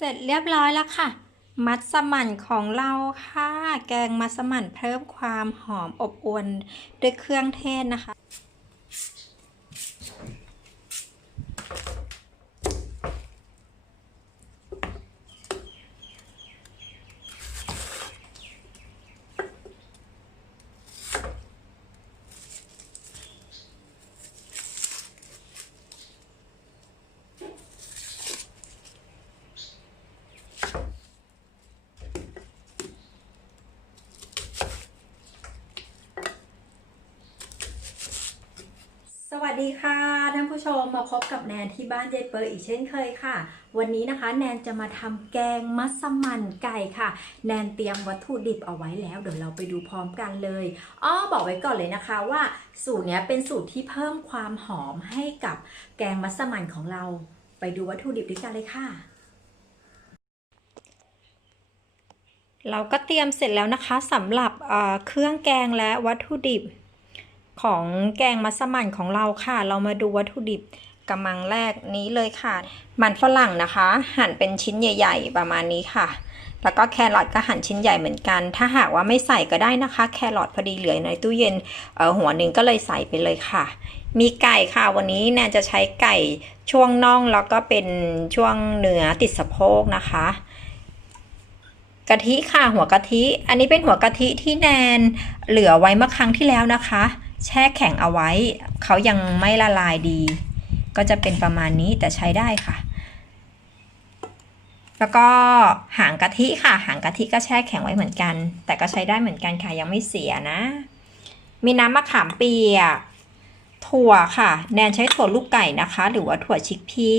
เสร็จเรียบร้อยแล้วค่ะ มัสมั่นของเราค่ะ แกงมัสมั่นเพิ่มความหอมอบอวลด้วยเครื่องเทศนะคะ วัสดีค่ะท่านผู้ชมมาพบกับแนนที่บ้านยายเปอร์อีกเช่นเคยค่ะ วันนี้นะคะ แนนจะมาทำแกงมัสมั่นไก่ค่ะ แนนเตรียมวัตถุดิบเอาไว้แล้ว เดี๋ยวเราไปดูพร้อมกันเลยอ้อบอกไว้ก่อนเลยนะคะว่า สูตรเนี้ยเป็นสูตรที่เพิ่มความหอมให้กับแกงมัสมั่นของเรา ไปดูวัตถุดิบด้วยกันเลยค่ะ เราก็เตรียมเสร็จแล้วนะคะสำหรับเครื่องแกงและวัตถุดิบ ของแกงมัสมั่นของเราค่ะ เรามาดูวัตถุดิบกำมังแรกนี้เลยค่ะ มันฝรั่งนะคะ หั่นเป็นชิ้นใหญ่ ๆ ประมาณนี้ค่ะ แล้วก็แครอทก็หั่นชิ้นใหญ่เหมือนกัน ถ้าหากว่าไม่ใส่ก็ได้นะคะ แครอทพอดีเหลือในตู้เย็นเออหัวหนึ่งก็เลยใส่ไปเลยค่ะ มีไก่ค่ะ วันนี้แนนจะใช้ไก่ช่วงน่องแล้วก็เป็นช่วงเนื้อติดสะโพกนะคะกะทิค่ะหัวกะทิ อันนี้เป็นหัวกะทิที่แนนเหลือไว้เมื่อครั้งที่แล้วนะคะ แช่แข็งเอาไว้ เขายังไม่ละลายดี ก็จะเป็นประมาณนี้แต่ใช้ได้ค่ะ แล้วก็หางกะทิค่ะ หางกะทิก็แช่แข็งไว้เหมือนกัน แต่ก็ใช้ได้เหมือนกันค่ะยังไม่เสียนะ มีน้ำมะขามเปียกถั่วค่ะ แนนใช้ถั่วลูกไก่นะคะ หรือว่าถั่วชิกพี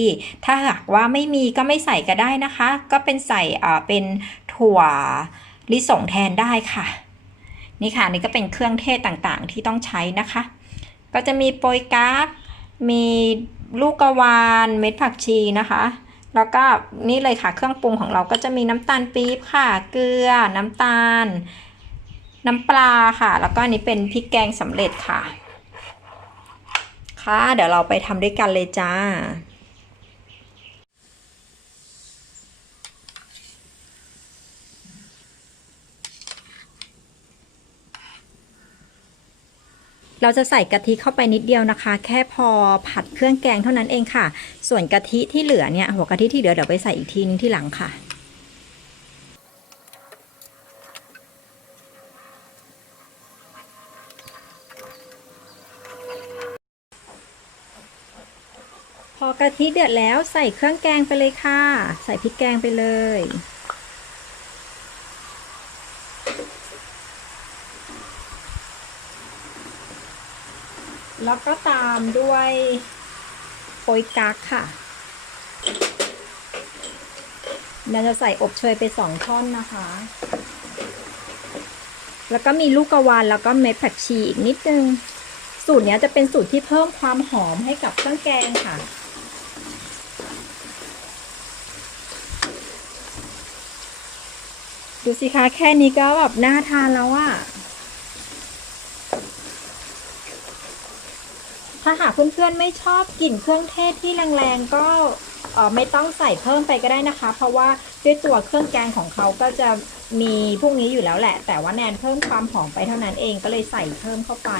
ถ้าหากว่าไม่มีก็ไม่ใส่ก็ได้นะคะ ก็เป็นใส่เป็นถั่วลิสงแทนได้ค่ะ นี่ค่ะนี่ก็เป็นเครื่องเทศต่างๆ ที่ต้องใช้นะคะ ก็จะมีโปยกั๊กมีลูกกระวานเม็ดผักชีนะคะ แล้วก็นี่เลยค่ะเครื่องปรุงของเราก็จะมีน้ำตาลปี๊บค่ะ เกลือน้ำตาล น้ำปลาค่ะ แล้วก็อันนี้เป็นพริกแกงสำเร็จค่ะ ค่ะ เดี๋ยวเราไปทำด้วยกันเลยจ้า เราจะใส่กะทิเข้าไปนิดเดียวนะคะ แค่พอผัดเครื่องแกงเท่านั้นเองค่ะ ส่วนกะทิที่เหลือเนี่ยหัวกะทิที่เหลือเดี๋ยวไปใส่อีกทีนึงที่หลังค่ะพอกะทิเดือดแล้วใส่เครื่องแกงไปเลยค่ะ ใส่พริกแกงไปเลย แล้วก็ตามด้วยโปยกักค่ะเราจะใส่อบเชยไปสองท่อนนะคะ แล้วก็มีลูกกระวานแล้วก็เม็ดผักชีอีกนิดนึง สูตรนี้จะเป็นสูตรที่เพิ่มความหอมให้กับเครื่องแกงค่ะ ดูสิคะแค่นี้ก็แบบน่าทานแล้วอะ ถ้าหากเพื่อนๆไม่ชอบกลิ่นเครื่องเทศที่แรงๆก็ไม่ต้องใส่เพิ่มไปก็ได้นะคะ เพราะว่าด้วยตัวเครื่องแกงของเขาก็จะมีพวกนี้อยู่แล้วแหละ แต่ว่าแนนเพิ่มความหอมไปเท่านั้นเองก็เลยใส่เพิ่มเข้าไป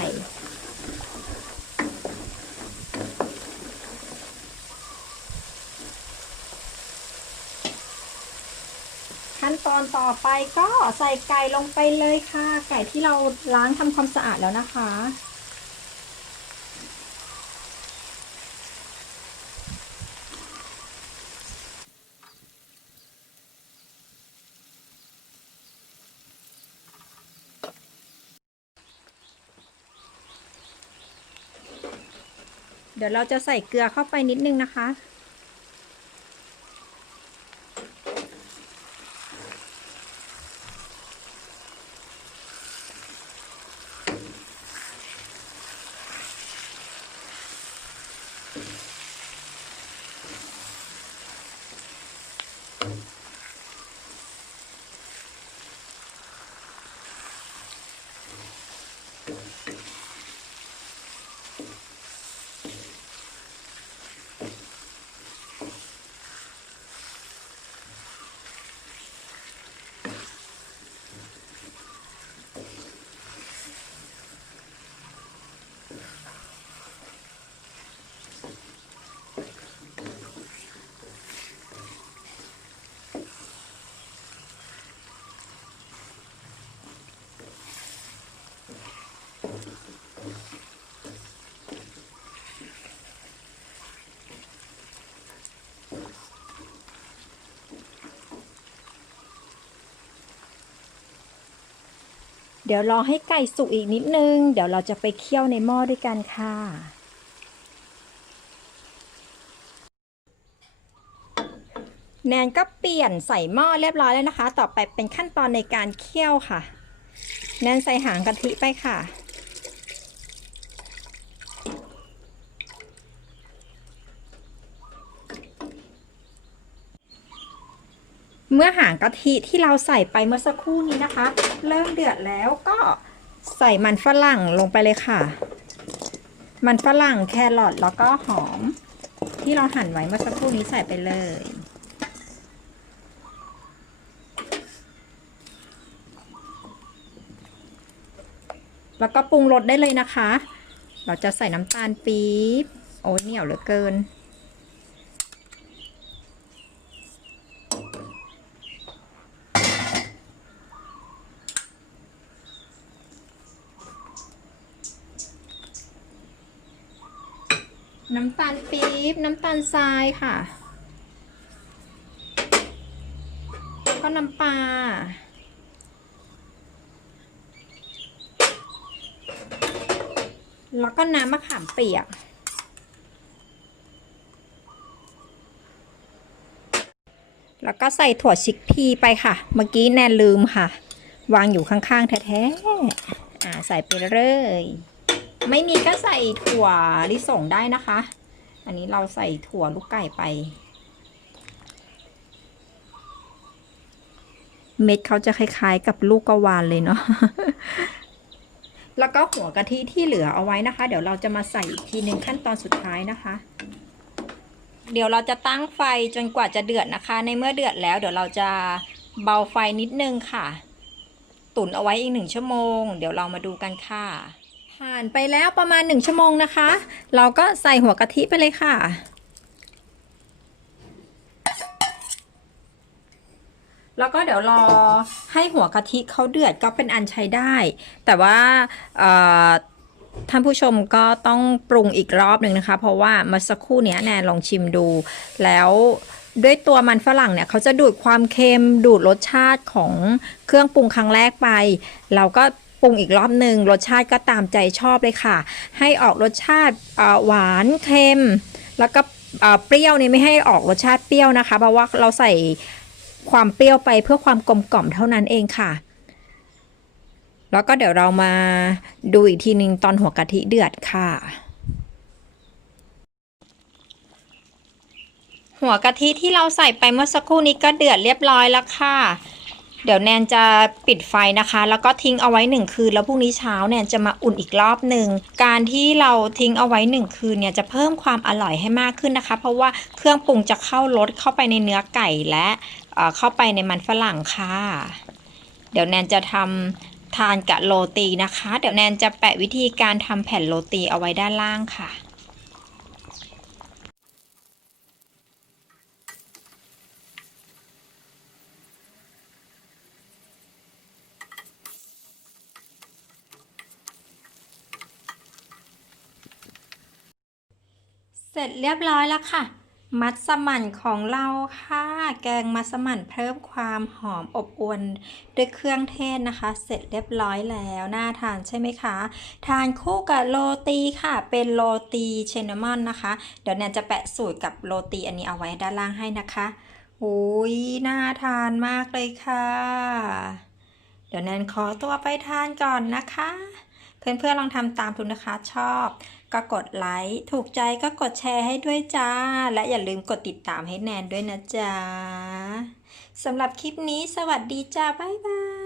ขั้นตอนต่อไปก็ใส่ไก่ลงไปเลยค่ะ ไก่ที่เราล้างทำความสะอาดแล้วนะคะ เดี๋ยวเราจะใส่เกลือเข้าไปนิดนึงนะคะพ เดี๋ยวรอให้ไก่สุกอีกนิดนึง เดี๋ยวเราจะไปเคี่ยวในหม้อด้วยกันค่ะ แนนก็เปลี่ยนใส่หม้อเรียบร้อยแล้วนะคะ ต่อไปเป็นขั้นตอนในการเคี่ยวค่ะ แนนใส่หางกะทิไปค่ะ เมื่อหางกะทิที่เราใส่ไปเมื่อสักครู่นี้นะคะ เริ่มเดือดแล้วก็ใส่มันฝรั่งลงไปเลยค่ะ มันฝรั่งแครอทแล้วก็หอม ที่เราหั่นไว้เมื่อสักครู่นี้ใส่ไปเลย แล้วก็ปรุงรสได้เลยนะคะ เราจะใส่น้ำตาลปี๊บ โอ้ยเหนียวเหลือเกิน น้ำตาลปี๊บ น้ำตาลทรายค่ะ ก็น้ำปลา แล้วก็น้ำมะขามเปียก แล้วก็ใส่ถั่วชิกพีไปค่ะ เมื่อกี้แนนลืมค่ะ วางอยู่ข้างๆแท้ๆ อ่าใส่ไปเลย ไม่มีก็ใส่ถั่วลิสงได้นะคะ อันนี้เราใส่ถั่วลูกไก่ไป เม็ดเขาจะคล้าย ๆ กับลูกกระวานเลยเนาะ แล้วก็หัวกะทิที่เหลือเอาไว้นะคะ เดี๋ยวเราจะมาใส่อีกทีหนึ่งขั้นตอนสุดท้ายนะคะ เดี๋ยวเราจะตั้งไฟจนกว่าจะเดือดนะคะ ในเมื่อเดือดแล้ว เดี๋ยวเราจะเบาไฟนิดนึงค่ะ ตุ๋นเอาไว้อีกหนึ่งชั่วโมง เดี๋ยวเรามาดูกันค่ะ ผ่านไปแล้วประมาณหนึ่งชั่วโมงนะคะ เราก็ใส่หัวกะทิไปเลยค่ะ แล้วก็เดี๋ยวรอให้หัวกะทิเขาเดือดก็เป็นอันใช้ได้ แต่ว่าท่านผู้ชมก็ต้องปรุงอีกรอบหนึ่งนะคะ เพราะว่าเมื่อสักครู่นี้แนนลองชิมดู แล้วด้วยตัวมันฝรั่งเนี่ยเขาจะดูดความเค็มดูดรสชาติของเครื่องปรุงครั้งแรกไป เราก็ ปรุงอีกรอบหนึ่งรสชาติก็ตามใจชอบเลยค่ะ ให้ออกรสชาติหวานเค็ม แล้วก็เปรี้ยวนี่ไม่ให้ออกรสชาติเปรี้ยวนะคะ เพราะว่าเราใส่ความเปรี้ยวไปเพื่อความกลมกล่อมเท่านั้นเองค่ะ แล้วก็เดี๋ยวเรามาดูอีกทีหนึ่งตอนหัวกะทิเดือดค่ะ หัวกะทิที่เราใส่ไปเมื่อสักครู่นี้ก็เดือดเรียบร้อยแล้วค่ะ เดี๋ยวแนนจะปิดไฟนะคะ แล้วก็ทิ้งเอาไว้หนึ่งคืน แล้วพรุ่งนี้เช้าแนนจะมาอุ่นอีกรอบหนึ่งการที่เราทิ้งเอาไว้หนึ่งคืนเนี่ยจะเพิ่มความอร่อยให้มากขึ้นนะคะ เพราะว่าเครื่องปรุงจะเข้ารสเข้าไปในเนื้อไก่และเเข้าไปในมันฝรั่งค่ะ เดี๋ยวแนนจะทำทานกับโรตีนะคะ เดี๋ยวแนนจะแปะวิธีการทำแผ่นโรตีเอาไว้ด้านล่างค่ะ ร็จเรียบร้อยแล้วค่ะ มัสมั่นของเราค่ะ แกงมัสมั่นเพิ่มความหอมอบอวลด้วยเครื่องเทศนะคะ เสร็จเรียบร้อยแล้วน่าทานใช่ไหมคะ ทานคู่กับโรตีค่ะ เป็นโรตีเชนมอนนะคะ เดี๋ยวแนนจะแปะสูตรกับโรตีอันนี้เอาไว้ด้านล่างให้นะคะโอ้ยน่าทานมากเลยค่ะ เดี๋ยวแนนขอตัวไปทานก่อนนะคะ เพื่อนๆลองทำตามดูนะคะ ชอบ ก็กดไลค์ถูกใจก็กดแชร์ให้ด้วยจ้า และอย่าลืมกดติดตามให้แนนด้วยนะจ๊ะสำหรับคลิปนี้สวัสดีจ้า บ๊ายบาย